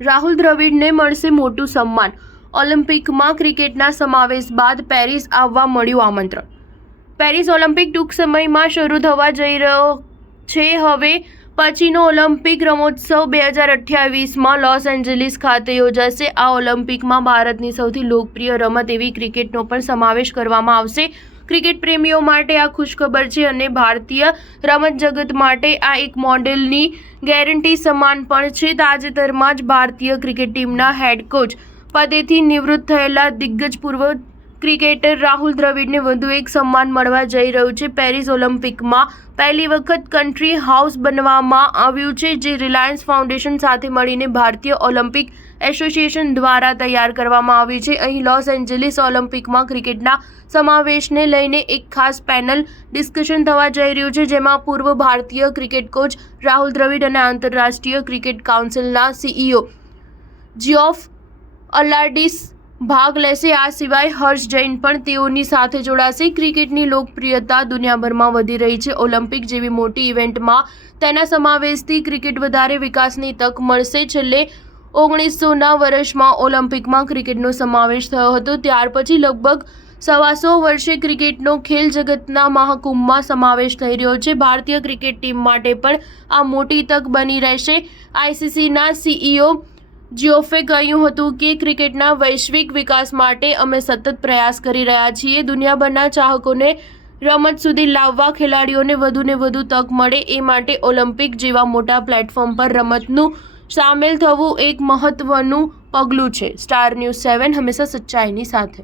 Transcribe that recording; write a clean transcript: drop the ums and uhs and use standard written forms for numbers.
રાહુલ દ્રવિડને મળશે મોટું સન્માન। ઓલિમ્પિકમાં ક્રિકેટના સમાવેશ બાદ પેરિસ આવવા મળ્યું આમંત્રણ। પેરિસ ઓલિમ્પિક ટૂંક સમયમાં શરૂ થવા જઈ રહ્યો છે। હવે પછીનો ઓલિમ્પિક રમતોત્સવ 2028માં લોસ એન્જલિસ ખાતે યોજાશે। આ ઓલિમ્પિકમાં ભારતની સૌથી લોકપ્રિય રમત એવી ક્રિકેટનો પણ સમાવેશ કરવામાં આવશે। ક્રિકેટ પ્રેમીઓ માટે આ ખુશખબર છે અને ભારતીય રમત જગત માટે આ એક મોડેલની ગેરંટી સમાન પણ છે। તાજેતરમાં જ ભારતીય ક્રિકેટ ટીમના હેડ કોચ પદેથી નિવૃત્ત થયેલા દિગ્ગજ પૂર્વ ક્રિકેટર રાહુલ દ્રવિડને વધુ એક સન્માન મળવા જઈ રહ્યું છે। પેરિસ ઓલિમ્પિકમાં પહેલી વખત કન્ટ્રી હાઉસ બનાવવામાં આવ્યું છે, જે રિલાયન્સ ફાઉન્ડેશન સાથે મળીને ભારતીય ઓલિમ્પિક એસોસિએશન દ્વારા તૈયાર કરવામાં આવી છે। અહીં લોસ એન્જલિસ ઓલિમ્પિકમાં ક્રિકેટના સમાવેશને લઈને એક ખાસ પેનલ ડિસ્કશન થવા જઈ રહ્યું છે, જેમાં પૂર્વ ભારતીય ક્રિકેટ કોચ રાહુલ દ્રવિડ અને આંતરરાષ્ટ્રીય ક્રિકેટ કાઉન્સિલના સીઈઓ જિયોફ અલાર્ડિસ ભાગ લેશે। આ સિવાય હર્ષ જૈન પણ તેઓની સાથે જોડાશે। ક્રિકેટની લોકપ્રિયતા દુનિયાભરમાં વધી રહી છે। ઓલિમ્પિક જેવી મોટી ઇવેન્ટમાં તેના સમાવેશથી ક્રિકેટ વધારે વિકાસની તક મળશે। છેલ્લે 1900ના વર્ષમાં ઓલિમ્પિકમાં ક્રિકેટનો સમાવેશ થયો હતો, ત્યાર પછી લગભગ 125 વર્ષે ક્રિકેટનો ખેલ જગતના મહાકુંભમાં સમાવેશ થઈ રહ્યો છે। ભારતીય ક્રિકેટ ટીમ માટે પણ આ મોટી તક બની રહેશે। આઈસીસીના સીઈઓ જિયોફે કહ્યું હતું કે ક્રિકેટના વૈશ્વિક વિકાસ માટે અમે સતત પ્રયાસ કરી રહ્યા છીએ। દુનિયાભરના ચાહકોને રમત સુધી લાવવા, ખેલાડીઓને વધુને વધુ તક મળે એ માટે ઓલિમ્પિક જેવા મોટા પ્લેટફોર્મ પર રમતનું સામેલ થવું એક મહત્વનું પગલું છે। સ્ટાર ન્યૂઝ 7 હંમેશા સચ્ચાઈની સાથે।